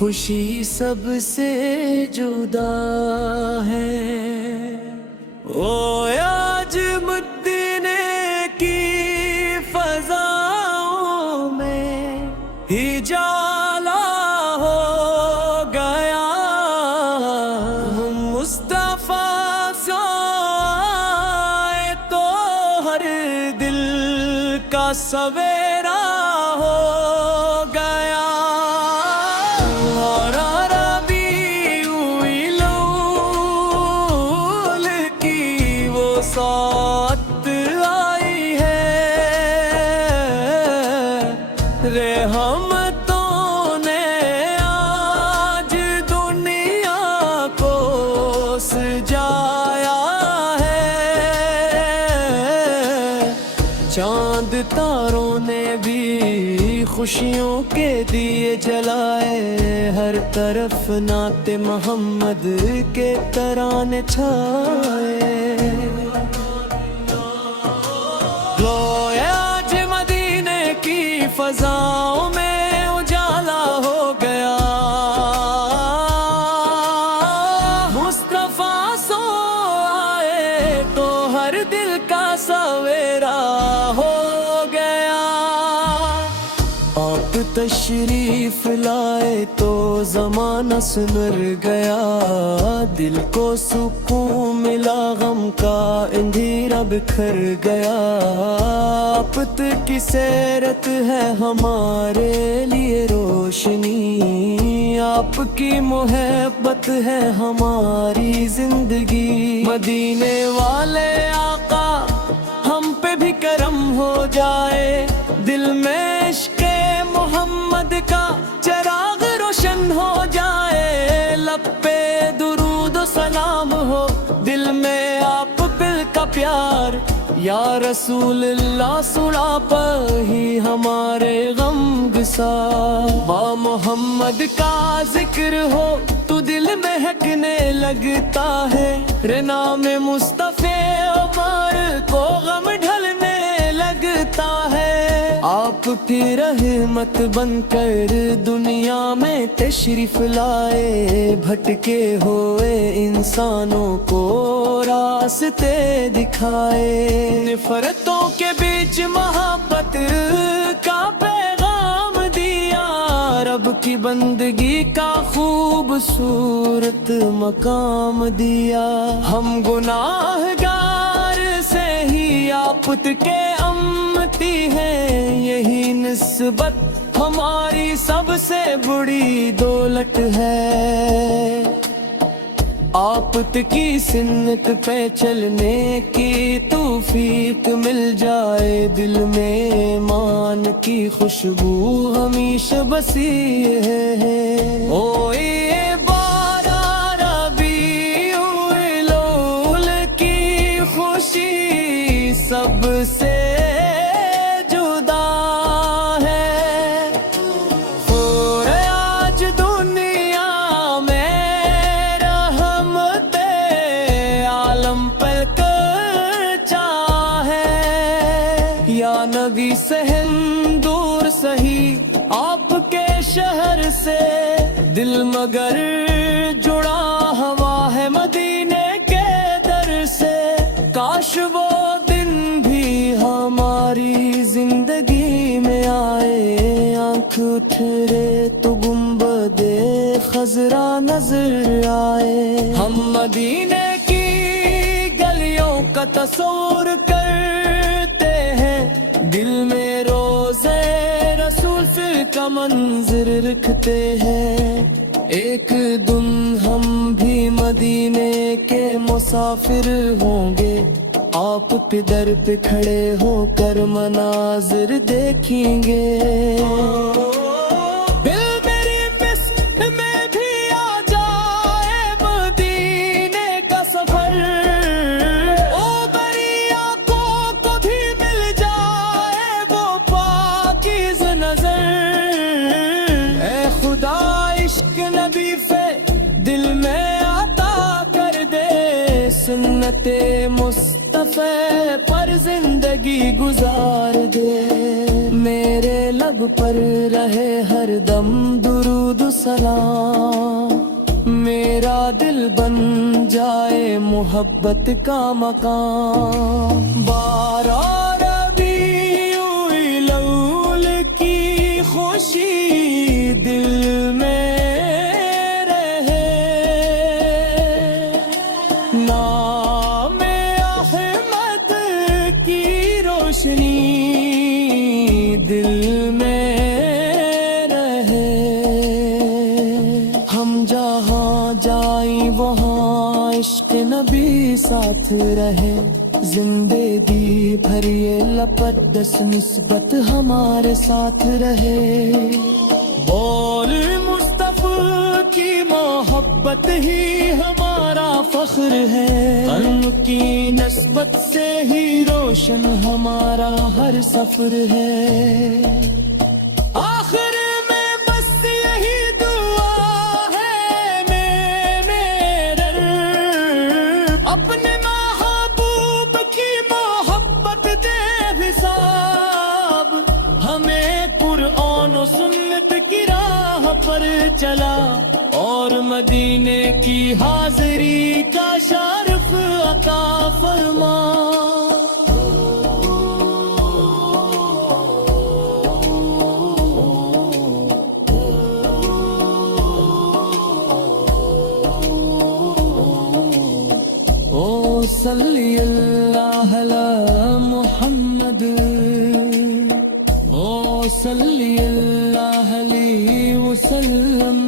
خوشی سب سے جدا ہے۔ او آج مدینے کی فضاؤں میں ہی جالا ہو گیا، مصطفیٰ سے آئے تو ہر دل کا سویرا ہو گیا، اور ربیع الاول کی وہ سات آئی ہے، رحمتوں نے آج دنیا کو سجایا ہے، چاند تاروں نے بھی خوشیوں کے دیے جلائے، ہر طرف نعت محمد کے ترانے چھائے، لو آج مدینے کی فضاؤں میں اجالا ہو گیا، مصطفیٰ سو آئے تو ہر دل کا سویرا ہو گیا، آپ تشریف لائے تو زمانہ سنر گیا، دل کو سکون ملا، غم کا اندھیرا بکھر گیا، آفت کی سیرت ہے ہمارے لیے روشنی، آپ کی محبت ہے ہماری زندگی، مدینے والے آقا ہم پہ بھی کرم ہو جائے، دل میں عشق محمد کا چراغ روشن ہو جائے، لب پہ درود و سلام ہو، دل میں آپ پل کا پیار، یا رسول اللہ سنا پر ہی ہمارے غم گسار، با محمد کا ذکر ہو تو دل مہکنے لگتا ہے، رے نام مصطفیٰ عمر کو غم ڈھلنے لگتا ہے، آپ کی رحمت بن کر دنیا میں تشریف لائے، بھٹکے ہوئے انسانوں کو راستے دکھائے، نفرتوں کے بیچ محبت کا پیغام دیا، رب کی بندگی کا خوبصورت مقام دیا، ہم گناہگار سے ہی آفت کے امتی ہیں، یہی نسبت ہماری سب سے بڑی دولت ہے، آفت کی سنت پہ چلنے کی توفیق مل جائے، دل میں ایمان کی خوشبو ہمیشہ بسی ہے، او یہ بارہ ربیع الاول کی خوشی سب سے جدا ہے، اور آج دنیا میں رحمت عالم پلک چاہے، یا نبی سہن دور سہی آپ کے شہر سے، دل مگر جڑا ہوا ہے مدینے کے در سے، کاش وہ دن بھی ہماری زندگی میں آئے، آنکھ اٹھے تو گنبد خضرا نظر آئے، ہم مدینے کی گلیوں کا تصور کرتے ہیں، دل میں روزے رسول فر کا منظر رکھتے ہیں، ایک دن ہم بھی مدینے کے مسافر ہوں گے، آپ پدر پہ کھڑے ہو کر مناظر دیکھیں گے، دل میری مثل میں بھی آ جائے مدینے کا سفر، او بری آنکھوں کو بھی مل جائے وہ پاکیز نظر، اے خدا عشق نبی پہ دل میں عطا کر دے، سنت مصطفیٰ پر زندگی گزار دے، میرے لب پر رہے ہر دم درود درود سلام، میرا دل بن جائے محبت کا مقام. بارہ ربیع الاول کی خوشی دل میں رہے، نام احمد کی روشنی دل میں رہے. ہم جہاں جائیں وہاں عشق نبی ساتھ رہے، زندگی بھر یہ لپدس نسبت ہمارے ساتھ رہے. بول مصطفیٰ کی محبت ہی ہمارا فخر ہے، ان کی نسبت سے ہی روشن ہمارا ہر سفر ہے. آخر میں بس یہی دعا ہے میرے رب، اپنے محبوب کی محبت دے حساب. ہمیں قرآن و سنت کی راہ پر چلا اور مدینے کی حاضری کا شرف عطا فرما. صلی اللہ علی محمد، صلی اللہ علیہ وسلم.